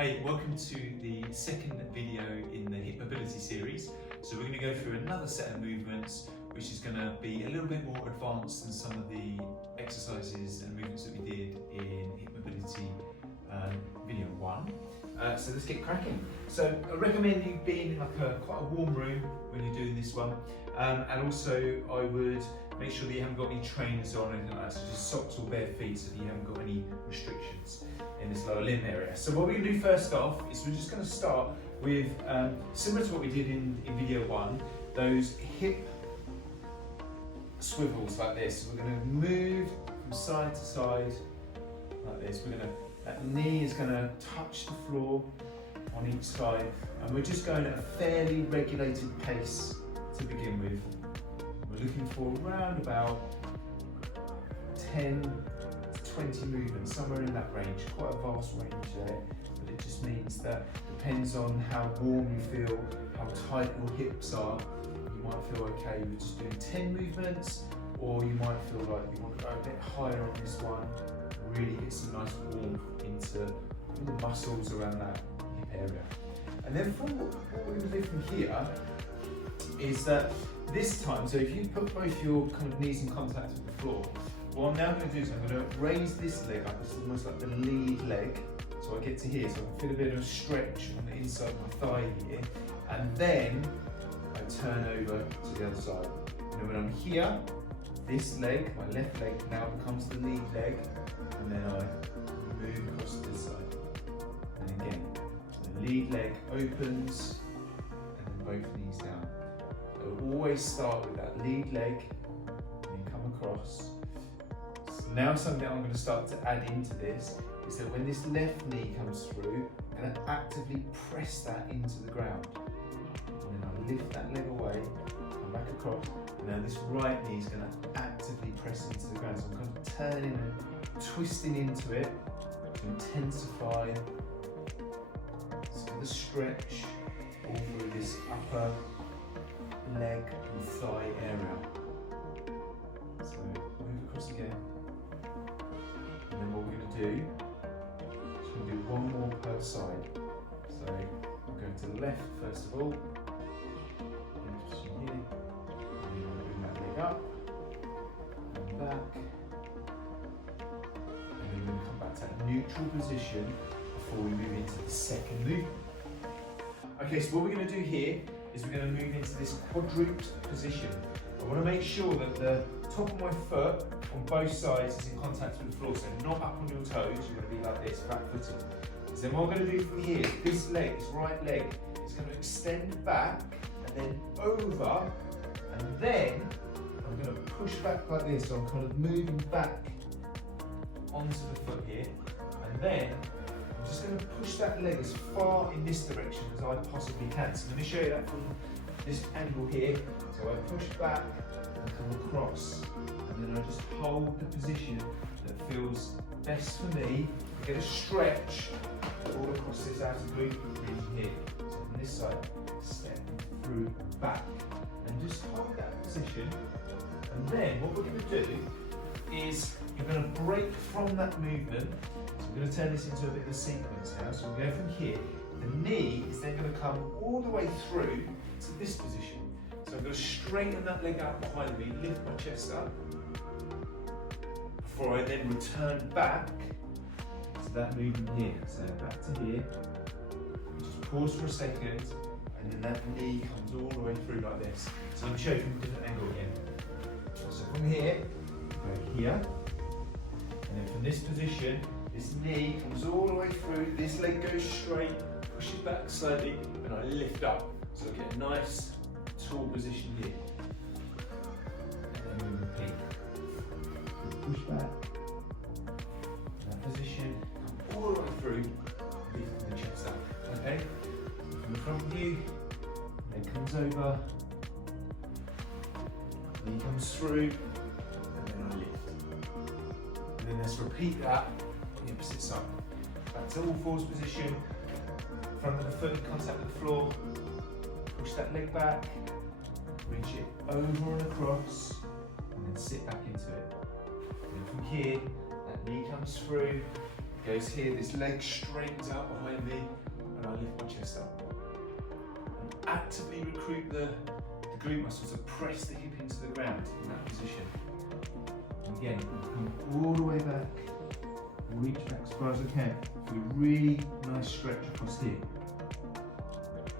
Hey, welcome to the second video in the hip mobility series. So we're going to go through another set of movements which is going to be a little bit more advanced than some of the exercises and movements that we did in hip mobility video 1. So let's get cracking. So I recommend you being in like quite a warm room when you're doing this one, and also I would make sure that you haven't got any trainers on or anything like that, so just socks or bare feet so that you haven't got any restrictions in this lower limb area. So what we're going to do first off is we're just going to start with, similar to what we did in video 1, those hip swivels like this. So we're going to move from side to side like this. That knee is going to touch the floor on each side, and we're just going at a fairly regulated pace to begin with. We're looking for around about 10 to 20 movements, somewhere in that range. Quite a vast range there, but it just means that depends on how warm you feel, how tight your hips are. You might feel okay with just doing 10 movements, or you might feel like you want to go a bit higher on this one, really get some nice warmth into all the muscles around that hip area. And then from what we're going to do from here is that this time, so if you put both your kind of knees in contact with the floor, what I'm now going to do is I'm going to raise this leg up. It's almost like the lead leg. So I get to here, so I can feel a bit of a stretch on the inside of my thigh here. And then I turn over to the other side. And then when I'm here, this leg, my left leg, now becomes the lead leg. And then I move across to this side. And again, so the lead leg opens, and then both knees down. So always start with that lead leg, and then come across. So now something I'm going to start to add into this is that when this left knee comes through, I'm going to actively press that into the ground. And then I lift that leg away, come back across, and now this right knee is going to actively press into the ground. So I'm kind of turning and twisting into it to intensify the stretch all through this upper leg and thigh area. So move across again. And then what we're going to do is we're going to do one more per side. So we're going to the left first of all. Just from here. And then we're going to bring that leg up and back. And then we're going to come back to that neutral position before we move into the second movement. Okay, so what we're going to do here is we're going to move into this quadruped position. I want to make sure that the top of my foot on both sides is in contact with the floor, so not up on your toes. You're going to be like this, flat footed. So then what I'm going to do from here, this leg, this right leg, is going to extend back and then over, and then I'm going to push back like this. So I'm kind of moving back onto the foot here, and then I'm just going to push that leg as far in this direction as I possibly can. So let me show you that from this angle here. So I push back and come across, and then I just hold the position that feels best for me. I get a stretch all across this outer glute region here. So from this side, step through back, and just hold that position. And then what we're going to do is you're going to break from that movement. We're going to turn this into a bit of a sequence now. So we go from here. The knee is then going to come all the way through to this position. So I'm going to straighten that leg out behind me, lift my chest up, before I then return back to that movement here. So back to here. Just pause for a second, and then that knee comes all the way through like this. So let me show you from a different angle again. So from here, go here, and then from this position, this knee comes all the way through, this leg goes straight, push it back slightly, and I lift up. So I get a nice tall position here. And then we repeat. Push back, that position, come all the way through, lifting the chest up. Okay? From the front view, leg comes over, knee comes through, and then I lift. And then let's repeat that on the opposite side. Back to all fours position, front of the foot in contact with the floor, push that leg back, reach it over and across, and then sit back into it. And then from here, that knee comes through, Goes here, this leg straightens out behind me, and I lift my chest up. And actively recruit the glute muscles to press the hip into the ground in that position. And again, come all the way back, reach back as far as I can. Do a really nice stretch across here.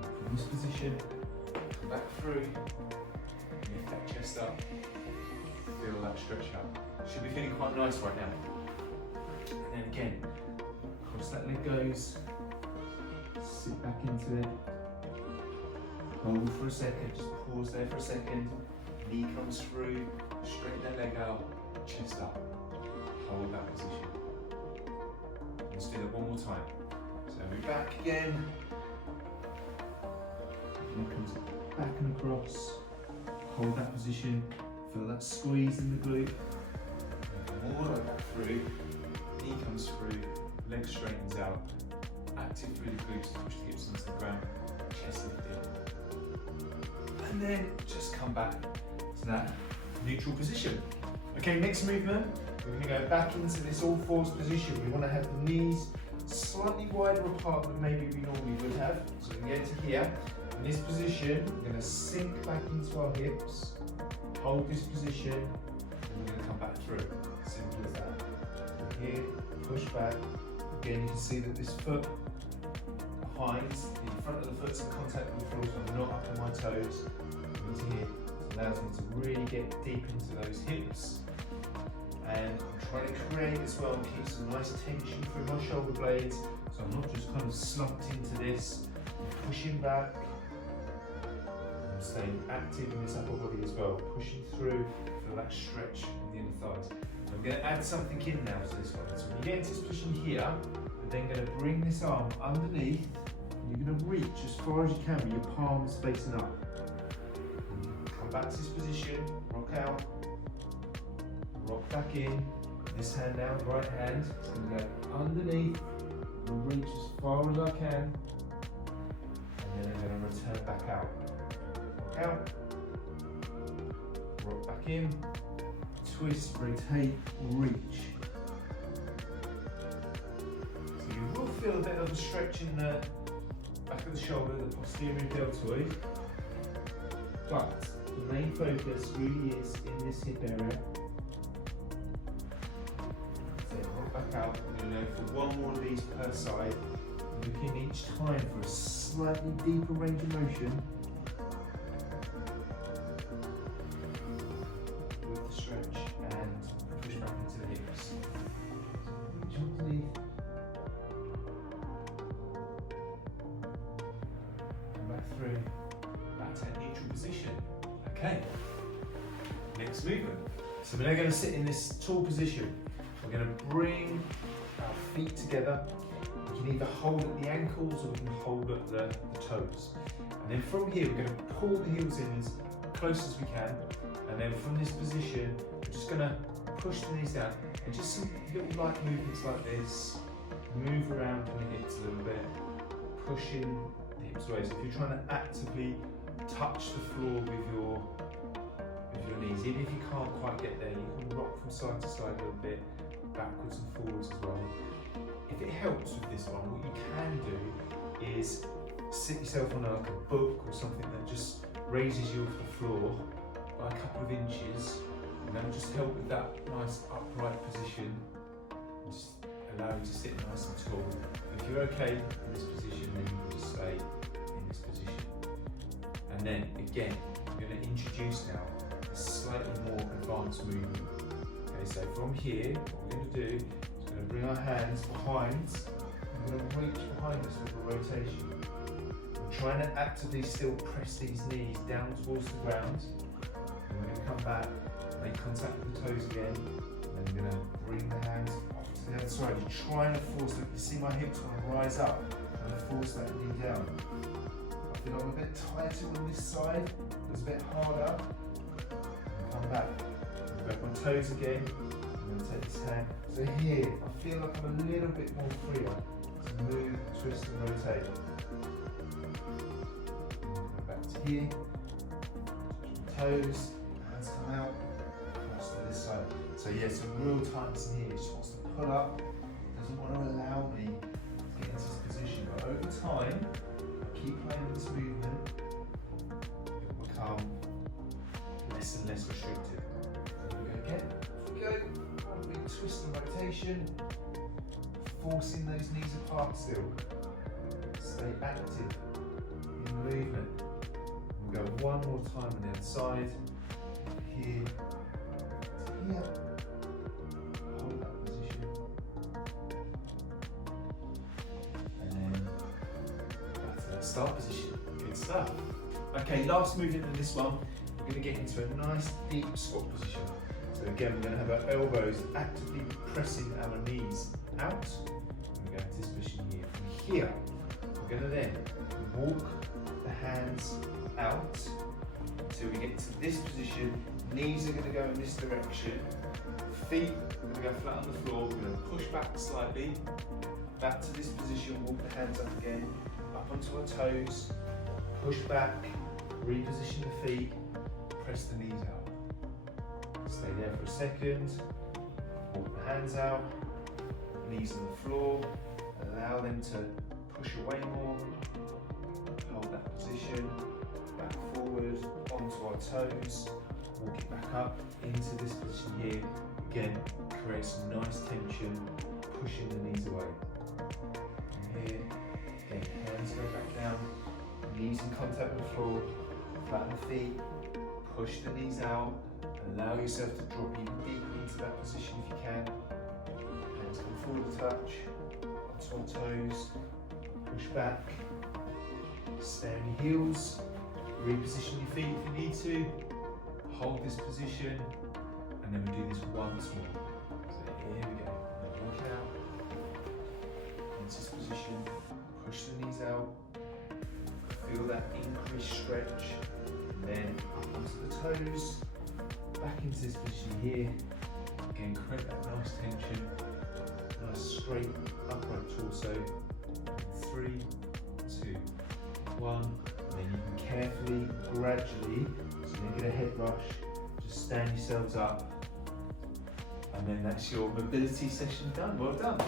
From this position, come back through, lift that chest up, feel that stretch out. Should be feeling quite nice right now. And then again, cross that leg goes, sit back into it, hold for a second, just pause there for a second, knee comes through, straighten that leg out, chest up, hold that position. Let's do that one more time. So we're back again, and it comes back and across, hold that position, feel that squeeze in the glute, all the way back through, knee comes through, leg straightens out, active through the glutes to push the hips into the ground, chest lifted. And then just come back to that neutral position. Okay, next movement, we're going to go back into this all fours position. We want to have the knees slightly wider apart than maybe we normally would have. So we can get to here. In this position, we're going to sink back into our hips, hold this position, and we're going to come back through. Simple as that. Here, push back. Again, you can see that this foot behind, the front of the foot's in contact with the floor, so I'm not up on my toes. Into here, it allows me to really get deep into those hips. And I'm trying to create as well and keep some nice tension through my shoulder blades, so I'm not just kind of slumped into this. I'm pushing back. I'm staying active in this upper body as well, pushing through, feel that stretch in the inner thighs. I'm going to add something in now to this one. So when you get into this position here, you're then going to bring this arm underneath, and you're going to reach as far as you can with your palms facing up. Come back to this position, rock out, rock back in, this hand down, right hand. So I'm going to go underneath and reach as far as I can, and then I'm going to return back out. Rock out, rock back in, twist, rotate, reach. So you will feel a bit of a stretch in the back of the shoulder, the posterior deltoid, but the main focus really is in this hip area. So rock back out, we're going to go for one more of these per side, looking each time for a slightly deeper range of motion. With the stretch and push back into the hips. Reach underneath. Come back through. Back to that neutral position. Okay. Next movement. So we're now going to sit in this tall position. We're going to bring our feet together. We can either hold at the ankles or we can hold at the toes. And then from here, we're going to pull the heels in as close as we can. And then from this position, we're just going to push the knees down and just some little light movements like this. Move around in the hips a little bit, pushing the hips away. So if you're trying to actively touch the floor with your knees, even if you can't quite get there, you can rock from side to side a little bit, backwards and forwards as well. If it helps with this one, what you can do is sit yourself on like a book or something that just raises you off the floor by a couple of inches, and that will just help with that nice upright position and just allow you to sit nice and tall. If you're okay in this position, then you can just stay in this position. And then again, we're going to introduce now a slightly more advanced movement. Okay, so from here, what we're going to do is we're going to bring our hands behind, and we're going to reach behind us with a rotation. We're trying to actively still press these knees down towards the ground. And we're going to come back, make contact with the toes again, and then we're going to bring the hands off to the other side. You're trying to force it. You see my hips want to rise up, trying to force that knee down. I feel I'm a bit tighter on this side, it's a bit harder. Come back, grab my toes again, I'm going to take this hand. So here, I feel like I'm a little bit more freer to move, twist and rotate. Go back to here, touch my toes, hands come out, cross to this side. So yeah, some real tightness in here, just wants to pull up, doesn't doesn't want to allow me to get into this position. But over time, I keep playing this movement, it will become less and less restrictive. Here we go again. Off we go. One big twist and rotation. Forcing those knees apart still. Stay active in the movement. We'll go one more time on the other side. Here to here. Hold that position. And then back to that start position. Good stuff. Okay, last movement in this one, we're going to get into a nice deep squat position. So again, we're going to have our elbows actively pressing our knees out. We're going to this position here. From here, we're going to then walk the hands out until we get to this position. Knees are going to go in this direction. Feet are going to go flat on the floor. We're going to push back slightly. Back to this position, walk the hands up again. Up onto our toes. Push back. Reposition the feet. Press the knees out. Stay there for a second. Walk the hands out. Knees on the floor. Allow them to push away more. Hold that position. Back forward, onto our toes. Walk it back up into this position here. Again, create some nice tension, pushing the knees away. And here, again, hands go back down. Knees in contact with the floor. Flatten the feet. Push the knees out. Allow yourself to drop even deeper into that position if you can. Hands come forward a touch, onto our toes, push back, stay on your heels, reposition your feet if you need to, hold this position, and then we do this once more. So here we go, now walk it out, into this position, push the knees out, feel that increased stretch, and then up onto the toes, back into this position here. Again, create that nice tension, nice straight upright torso. 3, 2, 1. And then you can carefully, gradually, so you don't get a head rush, just stand yourselves up. And then that's your mobility session done. Well done.